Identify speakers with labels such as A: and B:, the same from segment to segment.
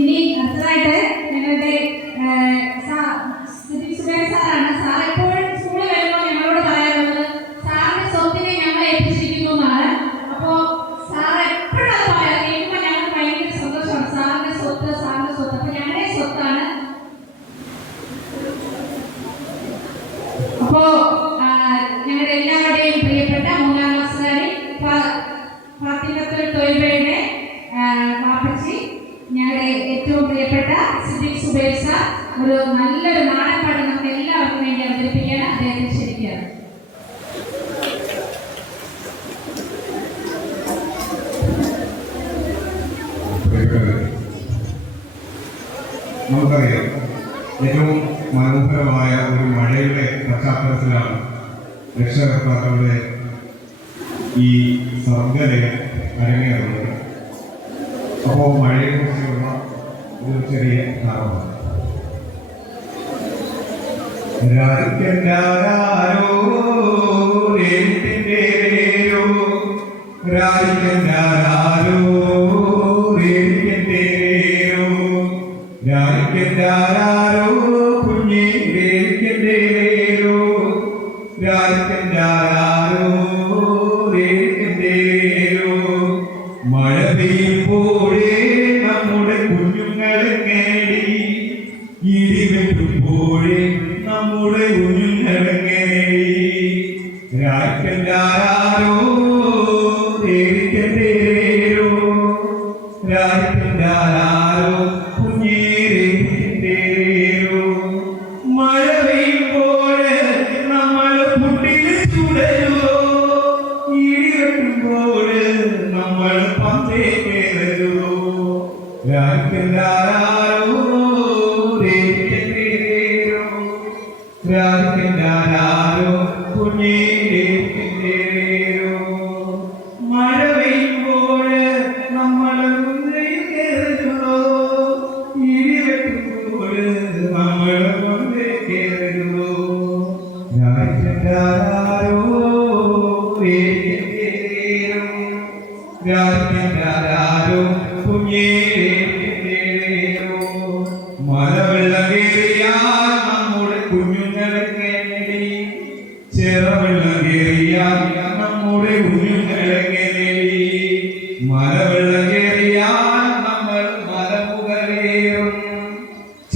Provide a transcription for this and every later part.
A: ഇനി അടുത്തതായിട്ട് ഞങ്ങളുടെ സാറാണ്. സാർ എപ്പോഴും സ്കൂളിൽ വരുമ്പോൾ ഞങ്ങളോട് പറയാറുള്ളത് സാറിന്റെ സ്വത്തിനെ ഞങ്ങൾ ഏൽപ്പിച്ചിരിക്കുന്നു എന്നാണ്. സാർ എപ്പോഴും അത് പറയാം കേൾക്കുമ്പോൾ സന്തോഷമാണ്. സാറിന്റെ സ്വത്ത് സാറിന്റെ സ്വത്ത്. അപ്പൊ ഞങ്ങളുടെ സ്വത്താണ്. അപ്പോ എല്ലാവരുടെയും പ്രിയപ്പെട്ട മൂന്നാം ക്ലാസ്സുകാരി ഫാത്തിമത്തുൽ തൊയ്ബയുടെ സുബൈർ സാർ ഒരു നല്ലൊരു നാടൻപാട്ട് നമുക്ക് എല്ലാവർക്കും വേണ്ടി അവതരിപ്പിക്കാൻ അദ്ദേഹത്തെ ക്ഷണിക്കുകയാണ്.
B: നമുക്കറിയാം ഏറ്റവും മനോഹരമായ ഒരു മഴയുടെ പശ്ചാത്തലത്തിലാണ് രക്ഷകർത്താക്കളുടെ ഈ സർഗലയം അരങ്ങേറുന്നത്. അപ്പോൾ മഴയെക്കുറിച്ചുള്ള ഒരു ചെറിയ ധാരണ രാജിക്കണ്ടാരോ രേരോ രാജിക്കണ്ടാരോ രേരോ രാജിക്കണ്ടാരോ കുഞ്ഞേ രേരോ ഇടിവെട്ടുമ്പോഴേ നമ്മുടെ കുഞ്ഞേരോ മഴ മഴ പെയ്യുമ്പോൾ നമ്മൾ ഇടിവെട്ടുമ്പോൾ നമ്മൾ മുന്നേ കയറുവോ രാജാരോ േരോ രാജാരോ കുഞ്ഞേരോ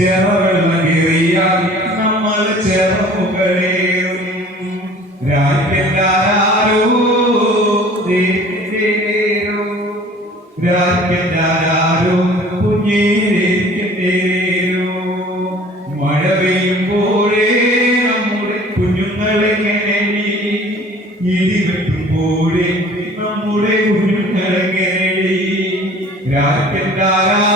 B: ചെറവെള്ളം കയറിയാൽ നമ്മൾ ചെറമുകളേറും രാജ്യക്കാരോ രാജ്യക്കാരോ കുഞ്ഞേരോ മഴ പെയ്യുമ്പോഴേ നമ്മുടെ കുഞ്ഞുങ്ങളെ ഇടിവെട്ടുമ്പോഴേ നമ്മുടെ കുഞ്ഞുങ്ങളെ നേടി രാജ്യക്കാരോ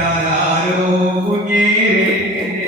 B: രാജ്യക്കാരോ കുഞ്ഞേരോ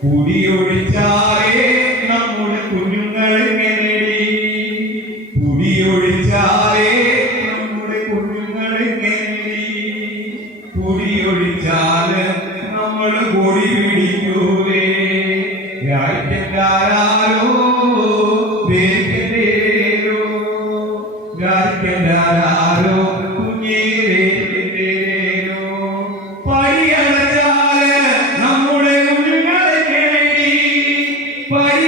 B: കുടിയൊഴിച്ചാലേ നമ്മുടെ കുഞ്ഞുങ്ങളെ നേടി. കുടിയൊഴിച്ചാലേ നമ്മുടെ കുഞ്ഞുങ്ങളെ നേടി കുടിയൊഴിച്ചാൽ നമ്മൾ കൊടി പിടിക്കൂലേ രാജ്യക്കാരോ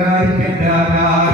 B: രാജ്യക്കാരോ രാജ്യക്കാരോ